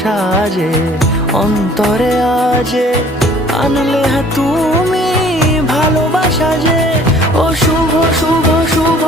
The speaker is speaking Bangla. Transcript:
সাজে অন্তরে আজে আনলে তুমি ভালোবাসা যে। ও শুভ শুভ শুভ